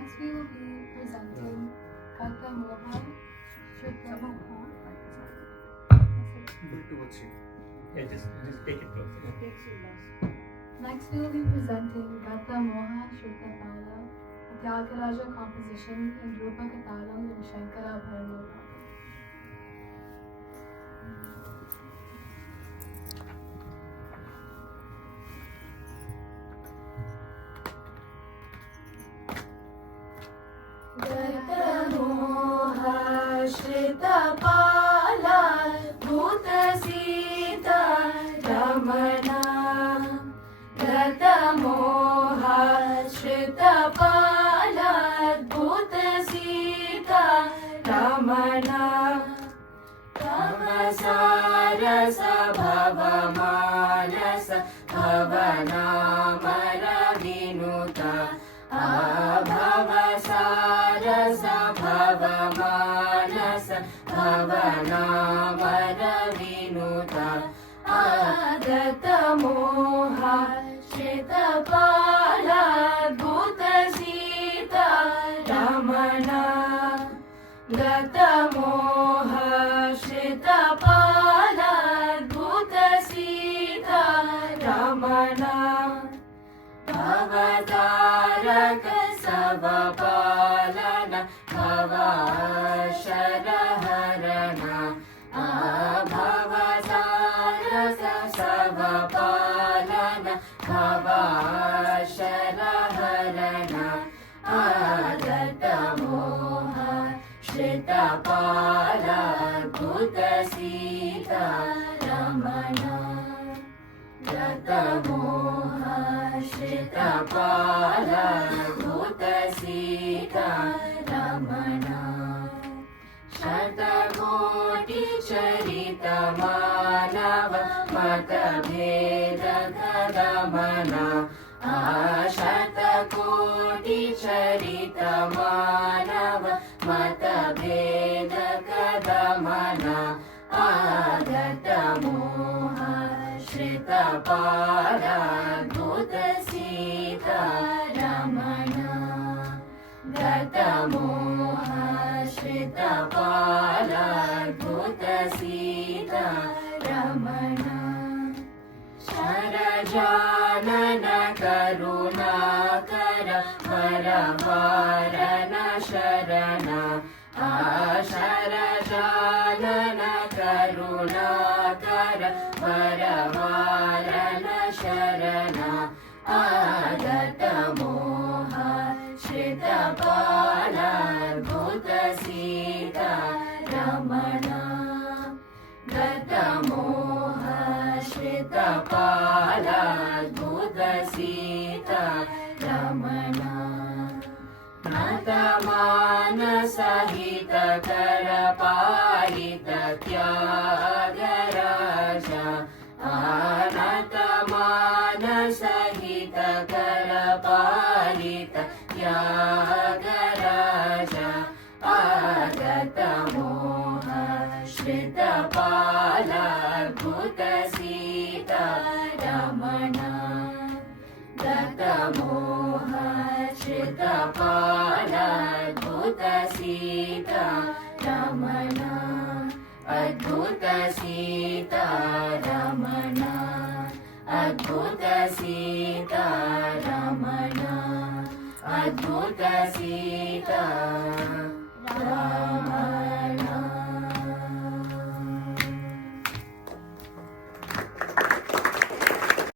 Next we will be presenting Katha Moha Shruta Moha. Towards you. Yeah, just take it close. Next we will be presenting Gatha Moha Shruta Tala, a Tyagaraja composition in Rupa Katalam and Shankara Bharana. गतमोहा श्रितपाला भूतसीता Ramana गतमोहा श्रितपाला भूतसीता Ramana तव सारस भवमानस भवनामरविनुता भवसारस भवमानस भवनामरविनुता आगतमोहा श्रितपाला भूतसीता रमणा गतमोहा श्रितपाला भूतसीता रमणा भवतारक सबपालन भवाशरहरण भवतारक सबपालन भवाशरहरण आगतमोहा श्रितपाला भूतसीता रमणा गतमोहा श्रितपाला भूतसीता रमणा शतकोटिचरितमानव मतभेदगमना शतकोटिचरितमानव मतभेदगमना आगतमोहा श्रितपाला भूतसीता रमणा गतमोहा श्रितपाला भूतसीता रमणा शरजानन करुणाकर वरवारण शरण शरजानन करुणाकर वरवारण शरण आगतमोहा श्रितपाला भूतसीता रमणा गतमोहा श्रितपाला भूतसीता रमणा नतमानसहित करपालित त्यागराज नतमानसहित करपालित त्यागराज आगतमोहा श्रितपाला भूतसीता रमणा गतमोहा श्रितपाला भूतसीता रमणा अद्भुत सीता रमणा अद्भुत सीता रमणा अद्भुत सीता रमणा